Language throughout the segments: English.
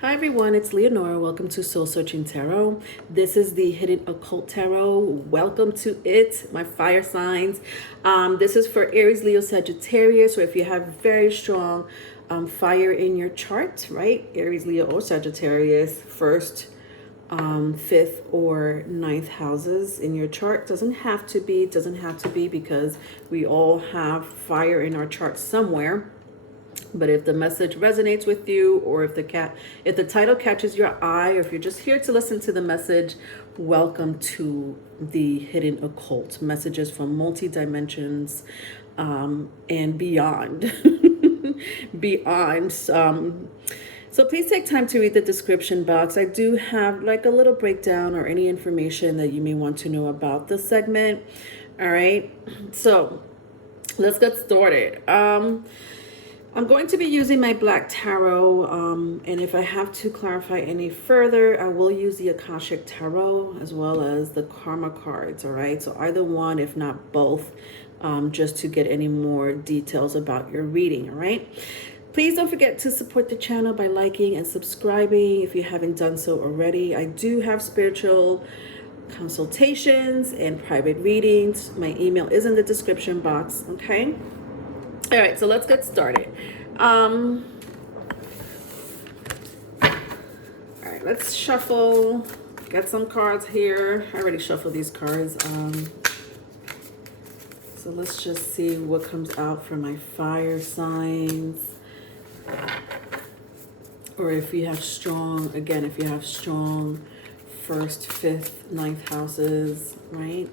Hi everyone, it's Leonora. Welcome to Soul Searching Tarot. This is the Hidden Occult Tarot. Welcome to it, my fire signs. This is for Aries, Leo, Sagittarius, or if you have very strong fire in your chart, right? Aries, Leo, or Sagittarius, first, fifth, or ninth houses in your chart. Doesn't have to be because we all have fire in our chart somewhere. But if the message resonates with you, or if the title catches your eye, or if you're just here to listen to the message, welcome to the Hidden Occult. Messages from multi-dimensions and beyond. beyond. So please take time to read the description box. I do have like a little breakdown or any information that you may want to know about the segment. All right. So let's get started. I'm going to be using my black tarot, and if I have to clarify any further, I will use the Akashic Tarot as well as the Karma cards, all right? So either one, if not both, just to get any more details about your reading, all right? Please don't forget to support the channel by liking and subscribing if you haven't done so already. I do have spiritual consultations and private readings. My email is in the description box, okay? All right, so let's get started. All right, let's shuffle, get some cards here. I already shuffled these cards. So let's just see what comes out for my fire signs. Or if you have strong, again, if you have strong first, fifth, ninth houses, right?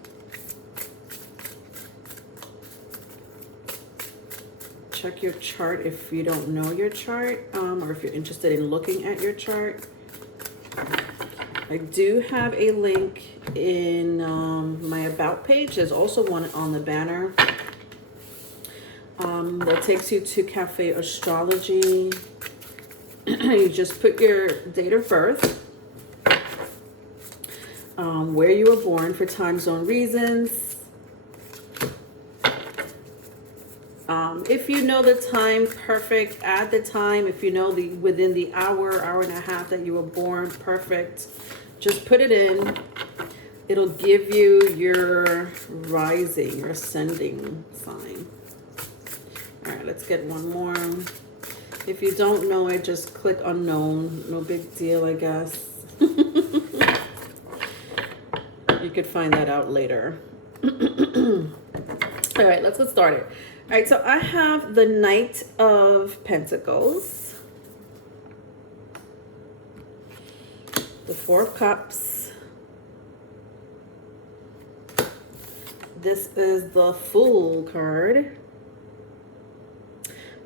Check your chart if you don't know your chart, or if you're interested in looking at your chart. I do have a link in my about page. There's also one on the banner that takes you to Cafe Astrology. You just put your date of birth, where you were born for time zone reasons. If you know the time, perfect. Add the time. If you know within the hour and a half that you were born, perfect. Just put it in. It'll give you your rising, your ascending sign. All right, let's get one more. If you don't know it, just click unknown. No big deal, I guess. You could find that out later. All right, let's get started. All right, so I have the Knight of Pentacles, the Four of Cups. This is the Fool card.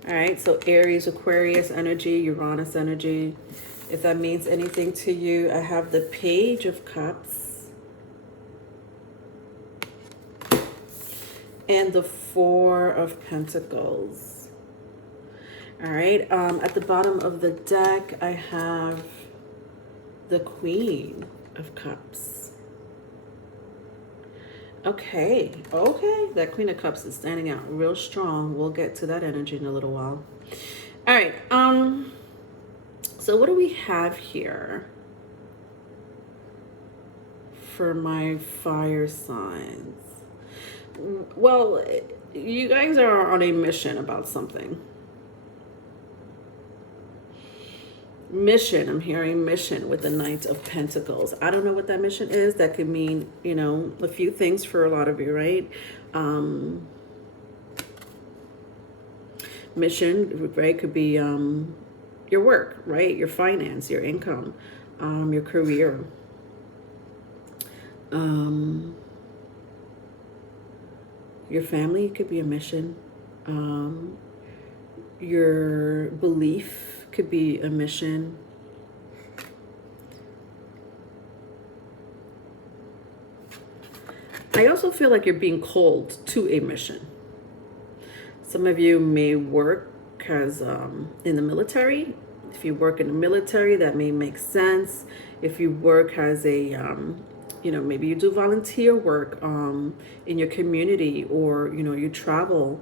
All right, so Aries, Aquarius energy, Uranus energy. If that means anything to you, I have the Page of Cups and the Four of Pentacles. All right, at the bottom of the deck, I have the Queen of Cups. Okay, that Queen of Cups is standing out real strong. We'll get to that energy in a little while. All right, so what do we have here for my fire signs? Well, you guys are on a mission about something. Mission, I'm hearing mission with the Knight of Pentacles. I don't know what that mission is. That could mean, you know, a few things for a lot of you, right? Mission, right, could be your work, right? Your finance, your income, your career. Your family could be a mission. Your belief could be a mission. I also feel like you're being called to a mission. Some of you may work as in the military. If you work in the military, that may make sense. If you work as a you know, maybe you do volunteer work in your community, or, you know, you travel.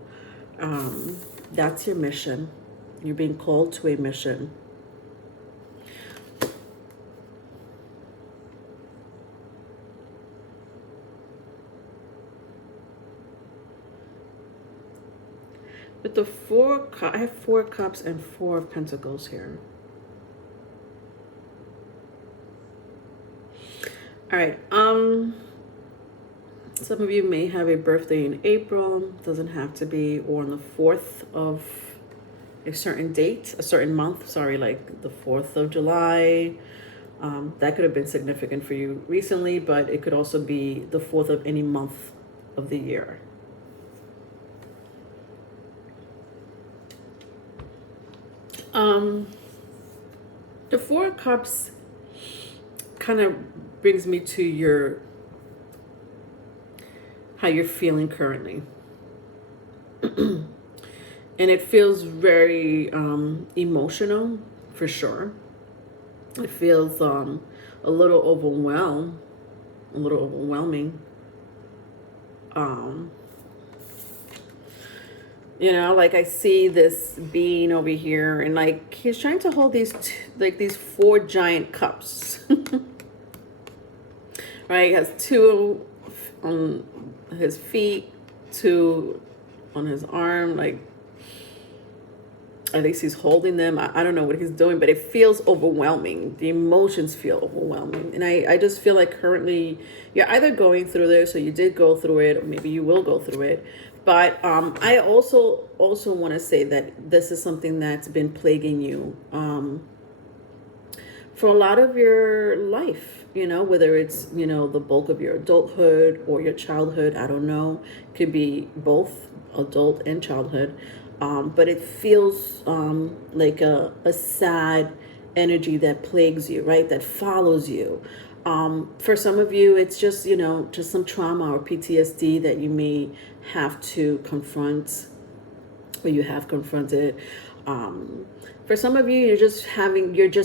That's your mission. You're being called to a mission. With the I have 4 cups and 4 of Pentacles here. All right. Some of you may have a birthday in April. Doesn't have to be, or on the 4th of a certain date, a certain month. Sorry, like the 4th of July. That could have been significant for you recently, but it could also be the 4th of any month of the year. The 4 of Cups kind of brings me to how you're feeling currently. And it feels very emotional, for sure. It feels a little overwhelming. You know, like I see this being over here, and like he's trying to hold these these 4 giant cups. Right? He has 2 on his feet, 2 on his arm, like at least he's holding them. I don't know what he's doing, but it feels overwhelming. The emotions feel overwhelming. And I just feel like currently you're either going through this, or you did go through it, or maybe you will go through it. But I also want to say that this is something that's been plaguing you for a lot of your life, you know, whether it's, you know, the bulk of your adulthood or your childhood. I don't know. Could be both adult and childhood. But it feels like a sad energy that plagues you, right? That follows you. For some of you, it's just, you know, just some trauma or PTSD that you may have to confront, or you have confronted. For some of you, you're just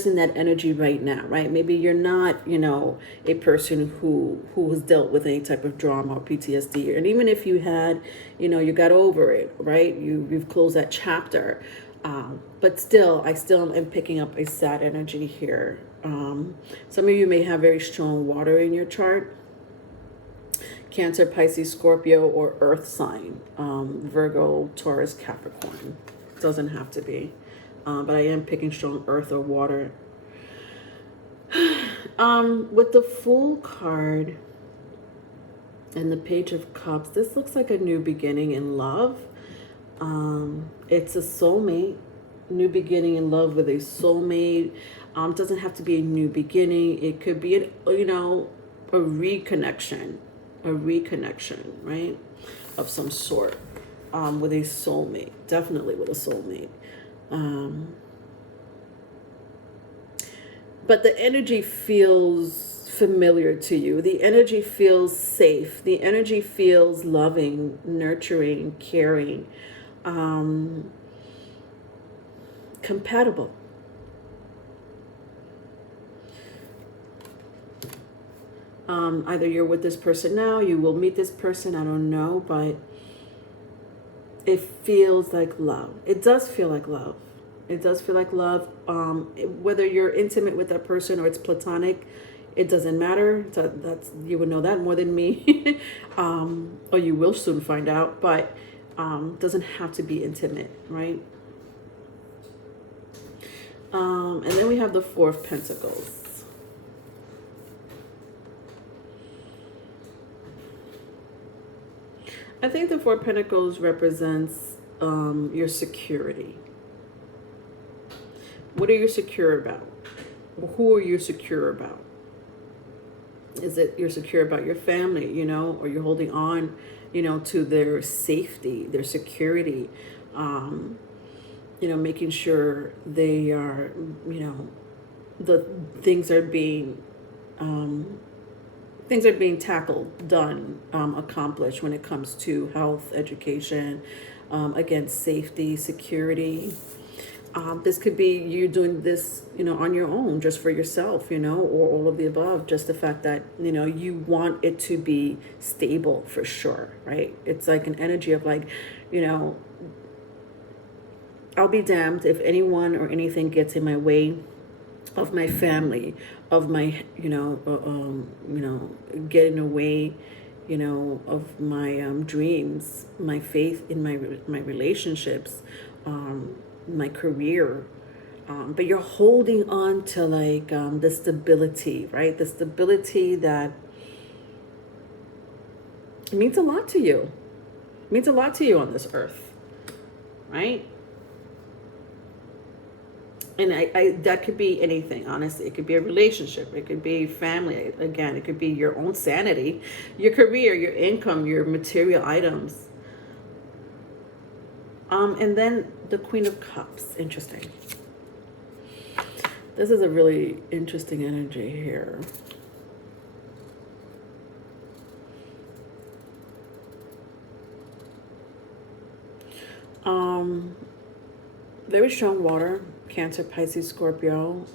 in that energy right now, right? Maybe you're not, you know, a person who has dealt with any type of drama or PTSD. And even if you had, you know, you got over it, right? You've closed that chapter. But still, I still am picking up a sad energy here. Some of you may have very strong water in your chart. Cancer, Pisces, Scorpio, or Earth sign. Virgo, Taurus, Capricorn. Doesn't have to be. But I am picking strong earth or water. With the Fool card and the Page of Cups, this looks like a new beginning in love. It's a soulmate. New beginning in love with a soulmate. Doesn't have to be a new beginning. It could be, a reconnection. A reconnection, right? Of some sort. With a soulmate. Definitely with a soulmate. But the energy feels familiar to you. The energy feels safe. The energy feels loving, nurturing, caring, compatible. Either you're with this person now, you will meet this person, I don't know, but it feels like love. It does feel like love. It does feel like love. Whether you're intimate with that person or it's platonic, it doesn't matter. That's you would know that more than me, or you will soon find out. But doesn't have to be intimate, right? And then we have the 4 of Pentacles. I think the 4 of Pentacles represents your security. What are you secure about? Who are you secure about? Is it you're secure about your family, you know, or you're holding on, you know, to their safety, their security, you know, making sure they are, you know, the things are being tackled, done, accomplished when it comes to health, education, again, safety, security. This could be you doing this, you know, on your own, just for yourself, you know, or all of the above. Just the fact that, you know, you want it to be stable for sure, right? It's like an energy of like, you know, I'll be damned if anyone or anything gets in my way of my family, of my, getting away, you know, of my dreams, my faith in my relationships, my career. But you're holding on to like the stability, right? The stability that means a lot to you. It means a lot to you on this earth, right? And I that could be anything, honestly. It could be a relationship. It could be family. Again, it could be your own sanity, your career, your income, your material items. And then the Queen of Cups. Interesting. This is a really interesting energy here. Very strong water, Cancer, Pisces, Scorpio.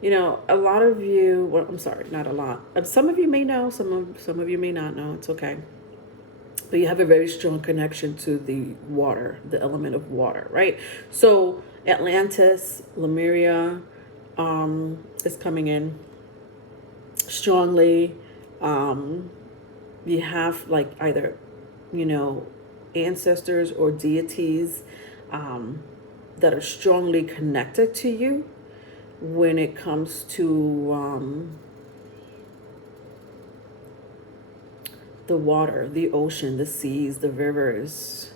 You know, a lot of you, well, I'm sorry, not a lot. Some of you may know, some of you may not know. It's okay. But you have a very strong connection to the water, the element of water, right? So Atlantis, Lemuria, is coming in strongly. You have like either, you know, ancestors or deities that are strongly connected to you when it comes to the water, the ocean, the seas, the rivers.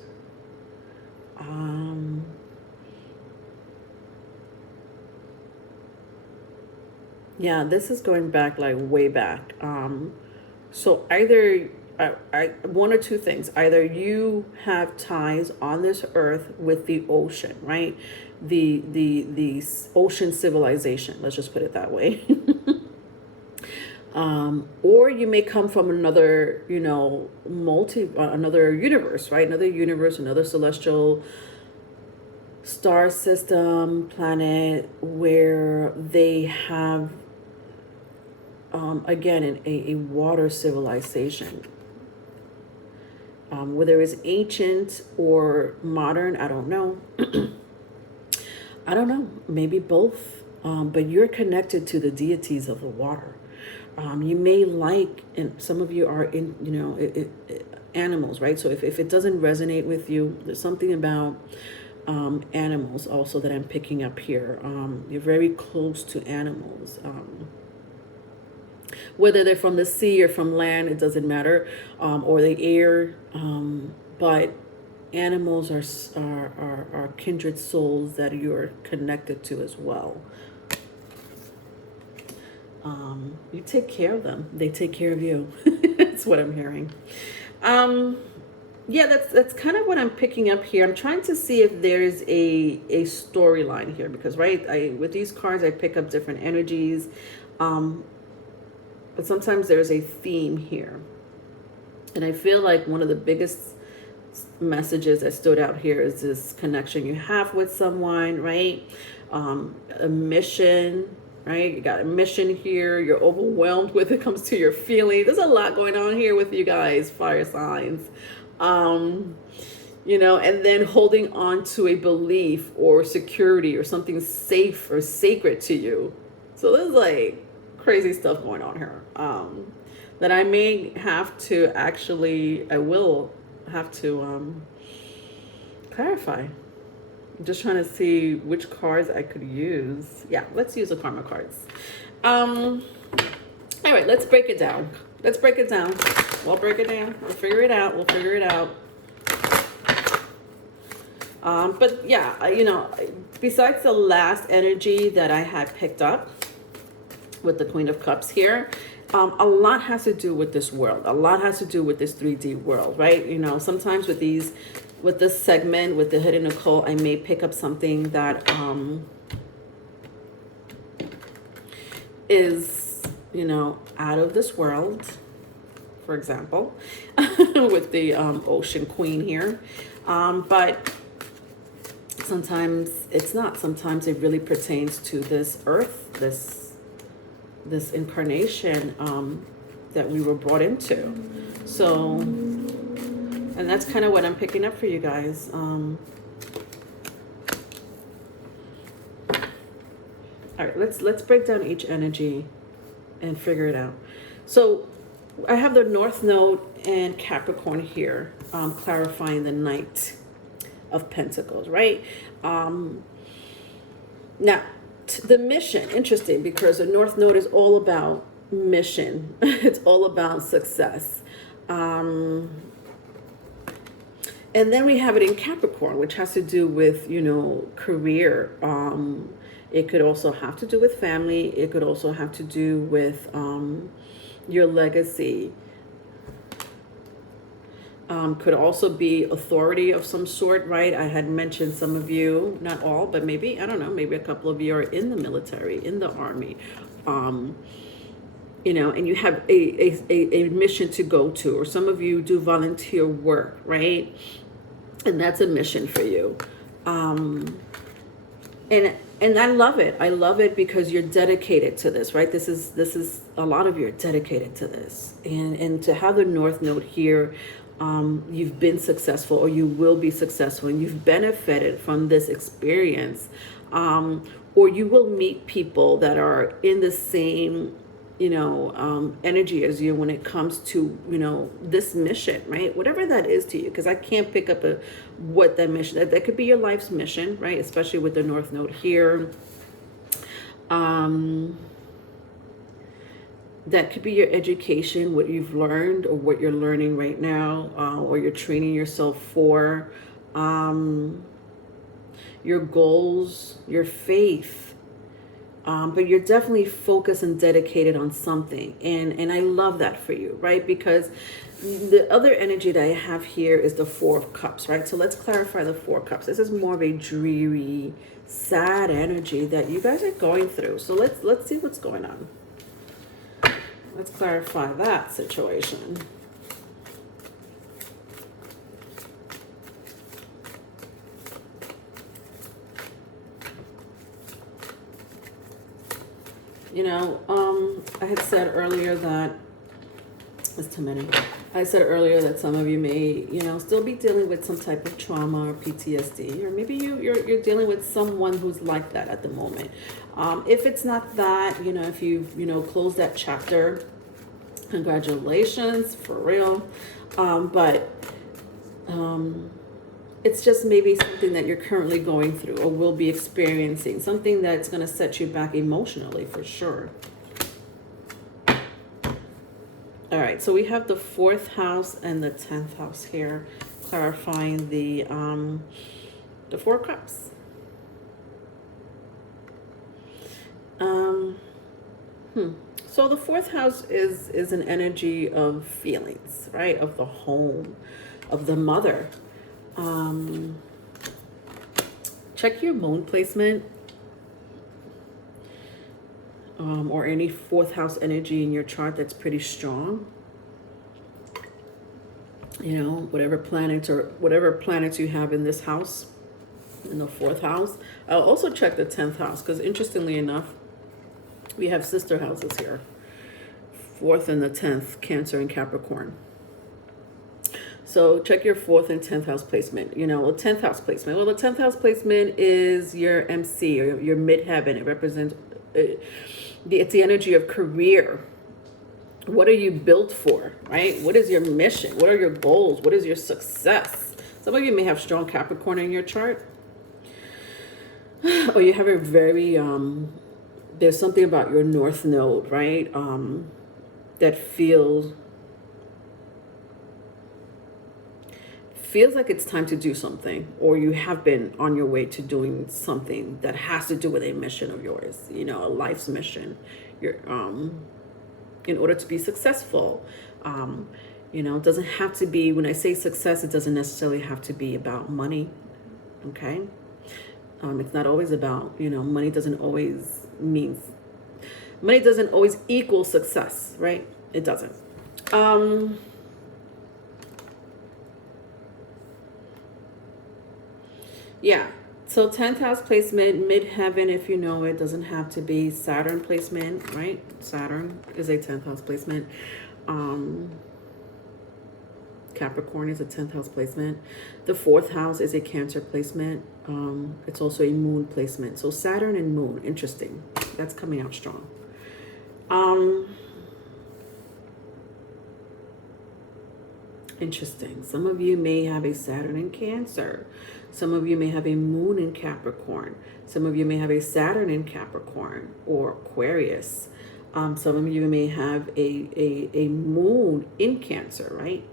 Yeah, this is going back like way back. So either one or two things. Either you have ties on this earth with the ocean, right? The ocean civilization. Let's just put it that way. Or you may come from another, you know, another universe, right? Another universe, another celestial star system, planet, where they have, again, a water civilization. Whether it's ancient or modern, I don't know. I don't know, maybe both. But you're connected to the deities of the water. You may like, and some of you are in, you know, animals, right? So if it doesn't resonate with you, there's something about animals also that I'm picking up here. You're very close to animals. Whether they're from the sea or from land, it doesn't matter, or the air. But animals are kindred souls that you're connected to as well. You take care of them. They take care of you. That's what I'm hearing. Yeah, that's kind of what I'm picking up here. I'm trying to see if there's a storyline here, because with these cards I pick up different energies, but sometimes there's a theme here, and I feel like one of the biggest messages that stood out here is this connection you have with someone, right? A mission. Right, you got a mission here. You're overwhelmed with it comes to your feelings. There's a lot going on here with you guys, fire signs. You know, and then holding on to a belief or security or something safe or sacred to you. So there's like crazy stuff going on here. That I may have to I will have to clarify. I'm just trying to see which cards I could use. Yeah, let's use the karma cards. All right, let's break it down. Let's break it down. We'll break it down. We'll figure it out. We'll figure it out. But yeah, you know, besides the last energy that I had picked up with the Queen of Cups here, a lot has to do with this world. A lot has to do with this 3D world, right? You know, sometimes with this segment, with the hidden occult, I may pick up something that is, you know, out of this world, for example, with the Ocean Queen here. But sometimes it's not. Sometimes it really pertains to this earth, this incarnation that we were brought into. So, and that's kind of what I'm picking up for you guys. All right, let's break down each energy and figure it out. So I have the North Node and Capricorn here, clarifying the Knight of Pentacles, right? Now, the mission, interesting, because the North Node is all about mission. It's all about success. And then we have it in Capricorn, which has to do with, you know, career. It could also have to do with family. It could also have to do with your legacy. Could also be authority of some sort, right? I had mentioned some of you, not all, but maybe, I don't know, maybe a couple of you are in the military, in the army, you know, and you have a mission to go to, or some of you do volunteer work, right? And that's a mission for you. And I love it. I love it because you're dedicated to this, right? This is a lot of you are dedicated to this. And to have the North Node here, you've been successful, or you will be successful, and you've benefited from this experience. Or you will meet people that are in the same, you know, energy as you when it comes to, you know, this mission, right? Whatever that is to you, because I can't pick up what that mission, that could be your life's mission, right? Especially with the North Node here. That could be your education, what you've learned or what you're learning right now, or you're training yourself for, your goals, your faith. But you're definitely focused and dedicated on something. And I love that for you, right? Because the other energy that I have here is the Four of Cups, right? So let's clarify the Four of Cups. This is more of a dreary, sad energy that you guys are going through. So let's see what's going on. Let's clarify that situation. You know, I had said earlier that it's too many. I said earlier that some of you may, you know, still be dealing with some type of trauma or PTSD, or maybe you're dealing with someone who's like that at the moment. If it's not that, you know, if you've, you know, closed that chapter, congratulations, for real. It's just maybe something that you're currently going through or will be experiencing, something that's going to set you back emotionally for sure. All right, so we have the 4th house and the 10th house here, clarifying the 4 cups. So the 4th house is an energy of feelings, right? Of the home, of the mother. Check your moon placement, or any 4th house energy in your chart that's pretty strong. You know, whatever planets you have in this house, in the 4th house. I'll also check the 10th house, because interestingly enough, we have sister houses here. 4th and the 10th, Cancer and Capricorn. So check your 4th and 10th house placement. You know, 10th house placement. Well, the 10th house placement is your MC, or your midheaven. It represents, it's the energy of career. What are you built for, right? What is your mission? What are your goals? What is your success? Some of you may have strong Capricorn in your chart. Or you have a very, there's something about your North Node, right? That feels like it's time to do something, or you have been on your way to doing something that has to do with a mission of yours, you know, a life's mission. You're in order to be successful, you know, it doesn't have to be, when I say success, it doesn't necessarily have to be about money. Okay, it's not always about, you know, money doesn't always equal success, right? It doesn't. Yeah, so 10th house placement, midheaven, if you know it, doesn't have to be Saturn placement, right? Saturn is a 10th house placement. Capricorn is a 10th house placement. The 4th house is a Cancer placement. It's also a moon placement. So Saturn and moon, interesting. That's coming out strong. Interesting. Some of you may have a Saturn in Cancer. Some of you may have a moon in Capricorn. Some of you may have a Saturn in Capricorn or Aquarius. Some of you may have a moon in Cancer, right?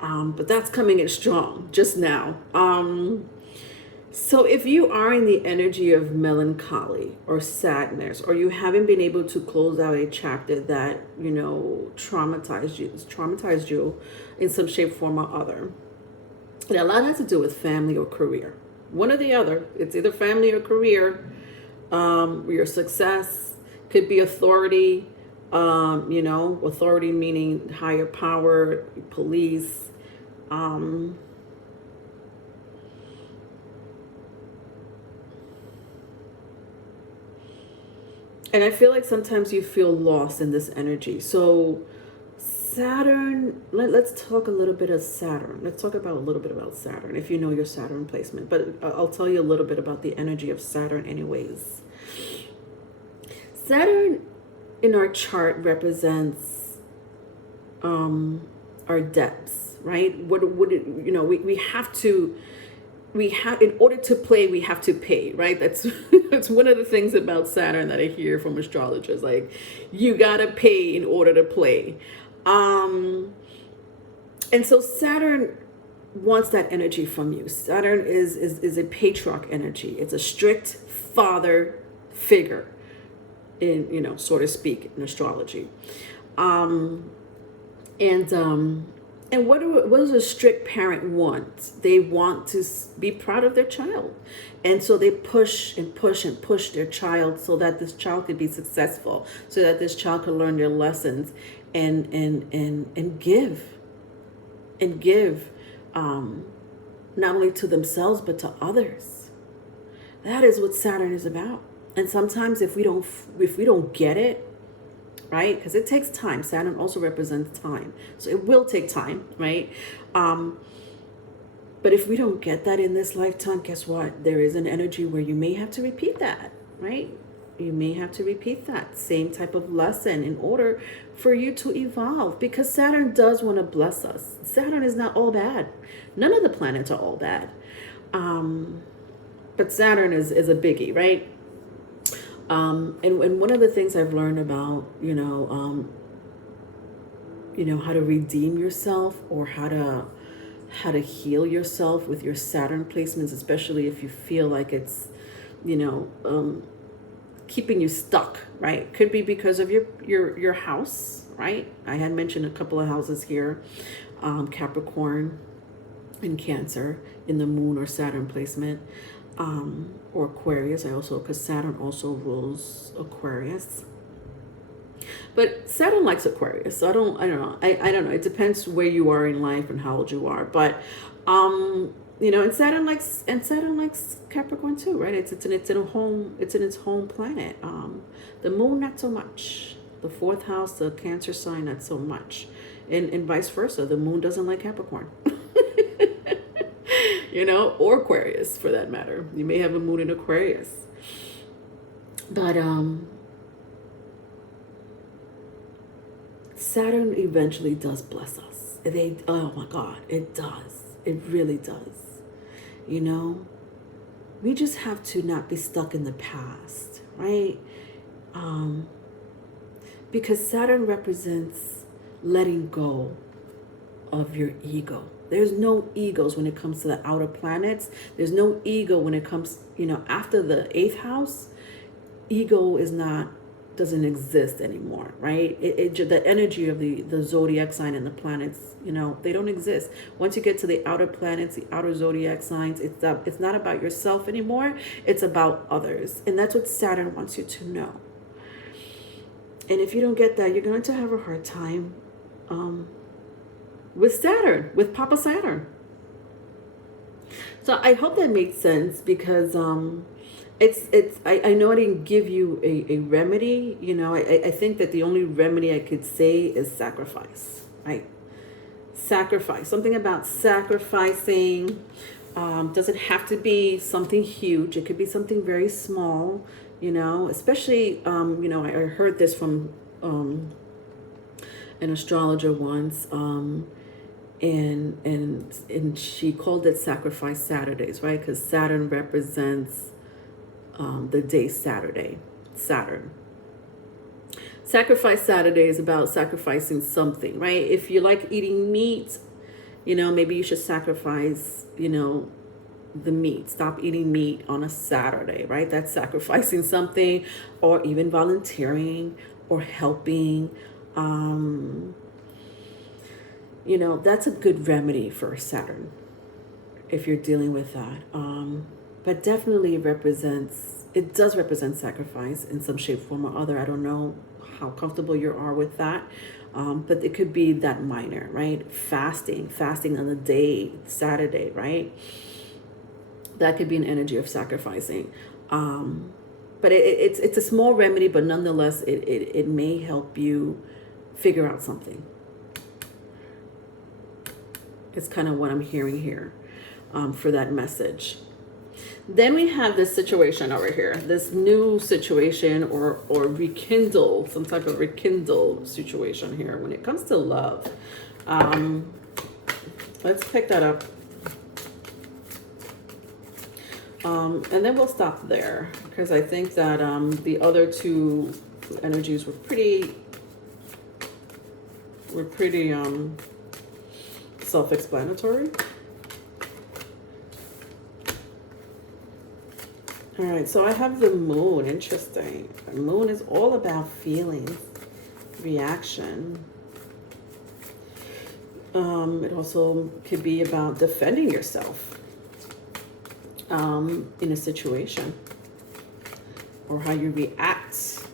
But that's coming in strong just now. So if you are in the energy of melancholy or sadness, or you haven't been able to close out a chapter that, you know, traumatized you in some shape, form, or other, and a lot has to do with family or career. One or the other. It's either family or career. Your success could be authority, you know, authority meaning higher power, police, and I feel like sometimes you feel lost in this energy. So Saturn, let's talk a little bit of Saturn. Let's talk about a little bit about Saturn, if you know your Saturn placement. But I'll tell you a little bit about the energy of Saturn anyways. Saturn in our chart represents our depths, right? What you know, we have to, in order to play, we have to pay, right? That's that's one of the things about Saturn that I hear from astrologers, like you gotta pay in order to play. And so Saturn wants that energy from you. Saturn is a patriarch energy. It's a strict father figure, in, you know, so to speak, in astrology. And what does a strict parent want? They want to be proud of their child. And so they push and push and push their child so that this child could be successful, so that this child could learn their lessons and give. And give not only to themselves, but to others. That is what Saturn is about. And sometimes if we don't get it, right? Because it takes time. Saturn also represents time. So it will take time, right? But if we don't get that in this lifetime, guess what? There is an energy where you may have to repeat that, right? You may have to repeat that same type of lesson in order for you to evolve, because Saturn does want to bless us. Saturn is not all bad. None of the planets are all bad. But Saturn is a biggie, right? And one of the things I've learned about, you know, how to redeem yourself, or how to heal yourself with your Saturn placements, especially if you feel like it's, you know, keeping you stuck, right? Could be because of your house, right? I had mentioned a couple of houses here, Capricorn and Cancer in the moon or Saturn placement. Or Aquarius. Because Saturn also rules Aquarius. But Saturn likes Aquarius, so I don't know. I don't know. It depends where you are in life and how old you are. But you know, and Saturn likes Capricorn too, right? It's in its home planet. The moon not so much. The fourth house, the Cancer sign, not so much. And vice versa. The moon doesn't like Capricorn. You know, or Aquarius for that matter. You may have a moon in Aquarius. But Saturn eventually does bless us. Oh my God, it does. It really does. You know, we just have to not be stuck in the past, right? Because Saturn represents letting go of your ego. There's no egos when it comes to the outer planets. There's no ego when it comes, you know, after the 8th house. Ego doesn't exist anymore, right? The energy of the zodiac sign and the planets, you know, they don't exist. Once you get to the outer planets, the outer zodiac signs, it's not about yourself anymore. It's about others. And that's what Saturn wants you to know. And if you don't get that, you're going to have a hard time with Saturn, with Papa Saturn. So I hope that makes sense, because I know I didn't give you a remedy. You know, I think that the only remedy I could say is sacrifice, right? Sacrifice, something about sacrificing, Doesn't have to be something huge. It could be something very small, especially, I heard this from an astrologer once, and she called it Sacrifice Saturdays, right? Because Saturn represents the day Saturn. Sacrifice Saturday is about sacrificing something, right? If you like eating meat, maybe you should sacrifice, the meat. Stop eating meat on a Saturday, right? That's sacrificing something, or even volunteering or helping. That's a good remedy for Saturn if you're dealing with that. But definitely it does represent sacrifice in some shape, form, or other. I don't know how comfortable you are with that. But it could be that minor, right? Fasting on the day, Saturday, right? That could be an energy of sacrificing. But it's a small remedy, but nonetheless, it may help you figure out something. It's kind of what I'm hearing here for that message. Then we have this situation over here, this new situation or rekindle, some type of rekindle situation here when it comes to love. Let's pick that up. And then we'll stop there because I think that the other two energies were pretty self-explanatory. All right, so I have the moon. Interesting. The moon is all about feelings, reaction. It also could be about defending yourself in a situation, or how you react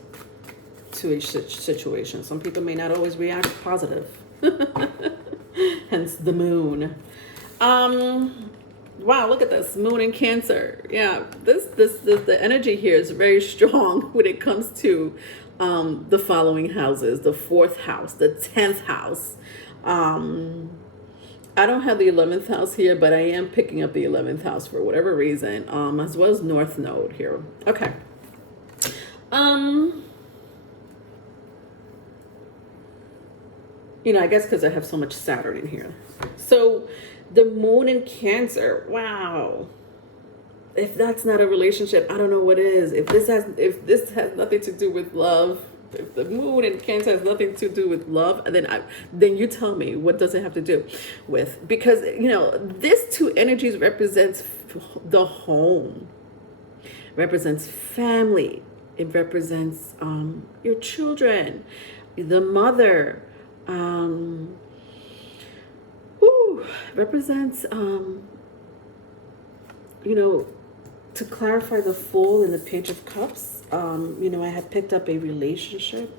to a situation. Some people may not always react positive. Hence the moon. Wow, look at this, moon in Cancer. Yeah, the energy here is very strong when it comes to the following houses: the 4th house, the 10th house. I don't have the 11th house here, but I am picking up the 11th house for whatever reason, as well as North Node here. Okay. I guess because I have so much Saturn in here. So the moon in Cancer, wow. If that's not a relationship, I don't know what is. If this has nothing to do with love, if the moon in Cancer has nothing to do with love, then you tell me, what does it have to do with? Because this two energies represents the home, represents family. It represents your children, the mother. Represents to clarify the Fool in the Page of Cups. I had picked up a relationship,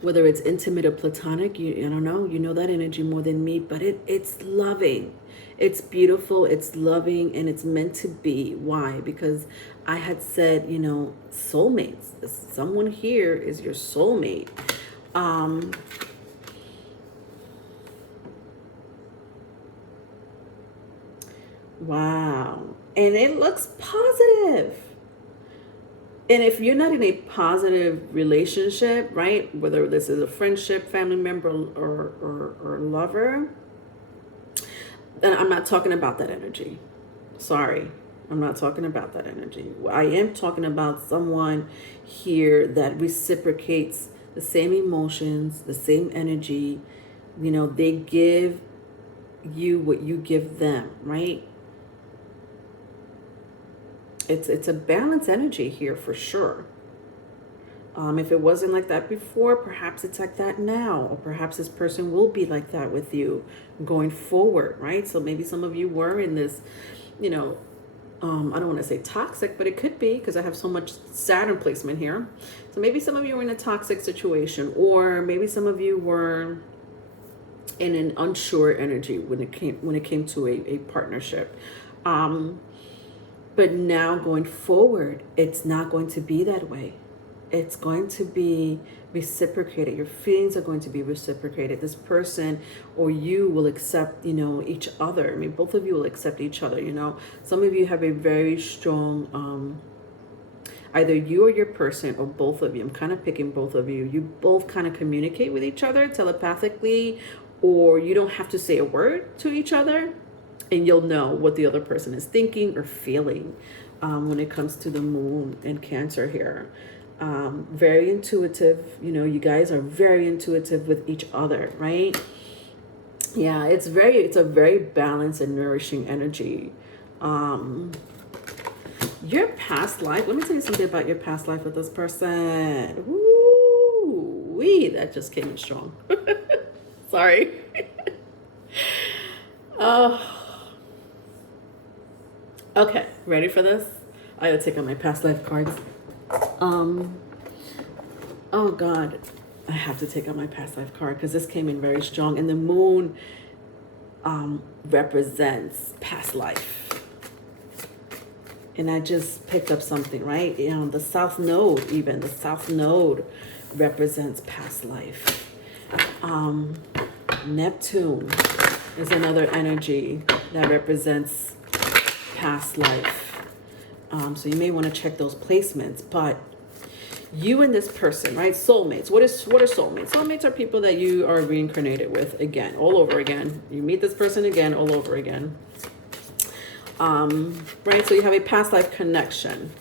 whether it's intimate or platonic. I don't know. You know that energy more than me, but it's loving. It's beautiful. It's loving, and it's meant to be. Why? Because I had said, soulmates. Someone here is your soulmate. Wow. And it looks positive. And if you're not in a positive relationship, right, whether this is a friendship, family member, or lover, then I'm not talking about that energy. Sorry, I'm not talking about that energy. I am talking about someone here that reciprocates the same emotions, the same energy. They give you what you give them, right? It's a balanced energy here for sure. If it wasn't like that before, perhaps it's like that now, or perhaps this person will be like that with you going forward, right? So maybe some of you were in this, I don't want to say toxic, but it could be, because I have so much Saturn placement here. So maybe some of you were in a toxic situation, or maybe some of you were in an unsure energy when it came to a partnership. But now going forward, it's not going to be that way. It's going to be reciprocated. Your feelings are going to be reciprocated. This person or you will accept, you know, each other. I mean, both of you will accept each other, you know. Some of you have a very strong, either you or your person or both of you. I'm kind of picking both of you. You both kind of communicate with each other telepathically, or you don't have to say a word to each other, and you'll know what the other person is thinking or feeling when it comes to the moon and Cancer here. Very intuitive, you know, you guys are very intuitive with each other, right? Yeah, it's a very balanced and nourishing energy. Your past life, let me tell you something about your past life with this person. Woo-wee, that just came in strong. Sorry. Okay, ready for this? I gotta take out my past life cards. Oh God, I have to take out my past life card because this came in very strong. And the moon represents past life. And I just picked up something, right? You know, the South Node, even the South Node represents past life. Neptune is another energy that represents past life. So you may want to check those placements. But you and this person, right? Soulmates. What are soulmates? Soulmates are people that you are reincarnated with again, all over again. You meet this person again, all over again. Right? So you have a past life connection.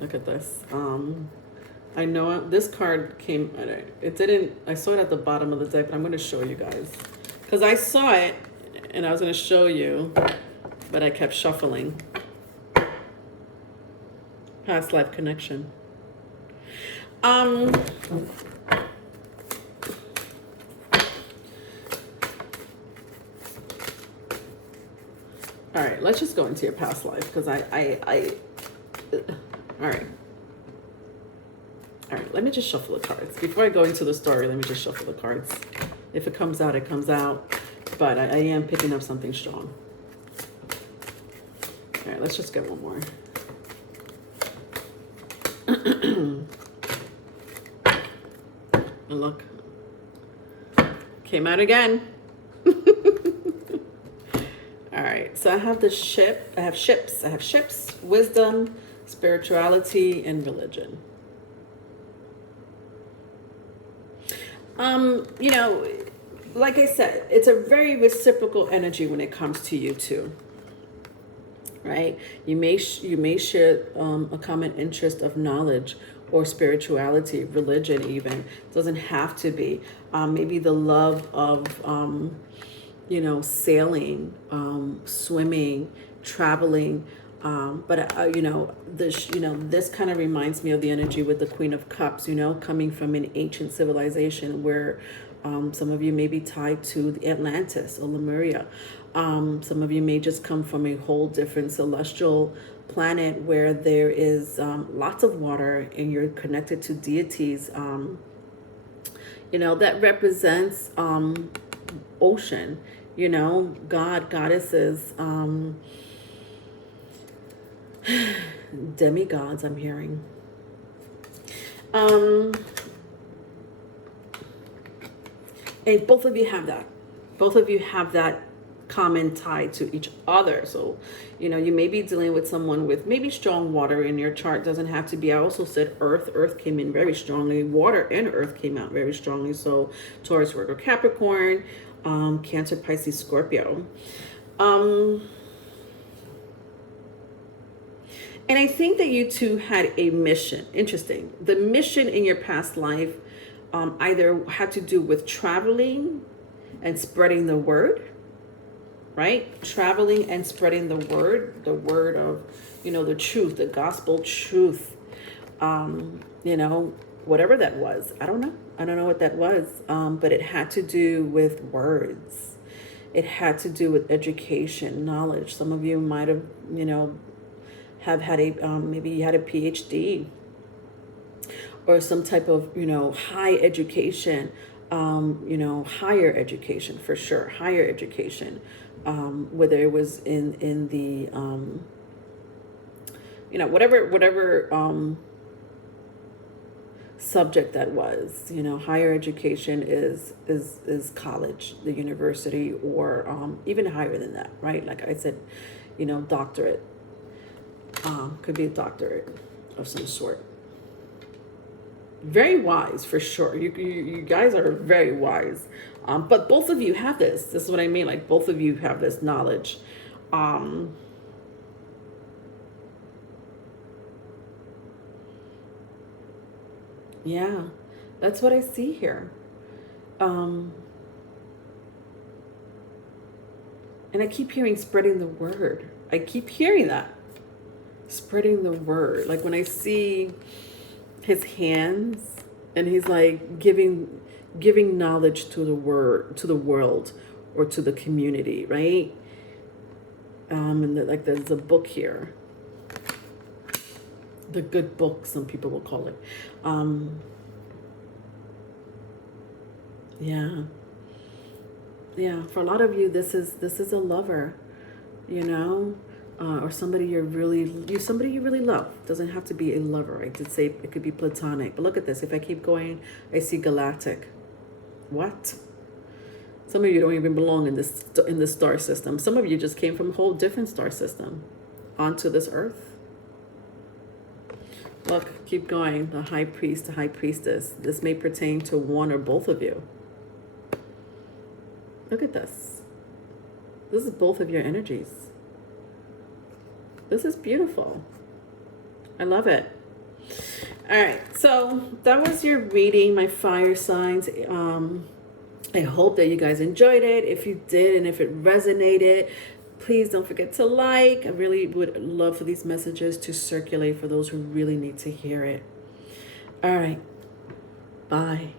Look at this. I know this card came, it didn't, I saw it at the bottom of the deck, but I'm going to show you guys. Because I saw it, and I was going to show you, but I kept shuffling. Past life connection. All right, let's just go into your past life, because all right. All right, let me just shuffle the cards. Before I go into the story, let me just shuffle the cards. If it comes out, it comes out. But I am picking up something strong. All right, let's just get one more. And look. Came out again. All right, so I have the ship. I have ships, wisdom, spirituality, and religion. You know, like I said, it's a very reciprocal energy when it comes to you two, right? You may share a common interest of knowledge or spirituality, religion even. It doesn't have to be. Maybe the love of, you know, sailing, swimming, traveling. But you know, this kind of reminds me of the energy with the Queen of Cups, you know, coming from an ancient civilization where some of you may be tied to the Atlantis or Lemuria. Some of you may just come from a whole different celestial planet where there is lots of water and you're connected to deities, you know, that represents ocean, you know, goddesses, demigods, I'm hearing. And both of you have that. Both of you have that common tie to each other. So, you know, you may be dealing with someone with maybe strong water in your chart. Doesn't have to be. I also said earth. Earth came in very strongly. Water and earth came out very strongly. So Taurus, Virgo, Capricorn, Cancer, Pisces, Scorpio. And I think that you two had a mission. Interesting. The mission in your past life either had to do with traveling and spreading the word, right? Traveling and spreading the word of, you know, the truth, the gospel truth, you know, whatever that was. I don't know what that was, but it had to do with words. It had to do with education, knowledge. Some of you might have, you know, have had a, maybe you had a PhD or some type of, you know, high education, you know, higher education for sure, higher education, whether it was in the you know, whatever subject that was. You know, higher education is college, the university, or even higher than that, right? Like I said, you know, doctorate, could be a doctorate of some sort. Very wise, for sure. You guys are very wise. But both of you have this. This is what I mean. Like, both of you have this knowledge. Yeah, that's what I see here. And I keep hearing spreading the word. I keep hearing that. Spreading the word. Like when I see his hands and he's like giving knowledge to the world, or to the community, right? And like there's a book here, the good book, some people will call it. Yeah, for a lot of you, this is a lover, you know, or somebody you really love. Doesn't have to be a lover. I did say it could be platonic, but look at this. If I keep going, I see galactic. What? Some of you don't even belong in this star system. Some of you just came from a whole different star system onto this earth. Look, keep going. The high priest, the high priestess. This may pertain to one or both of you. Look at this. This is both of your energies. This is beautiful. I love it. All right, so that was your reading, my fire signs. I hope that you guys enjoyed it. If you did, and if it resonated, please don't forget to like. I really would love for these messages to circulate for those who really need to hear it. All right, bye.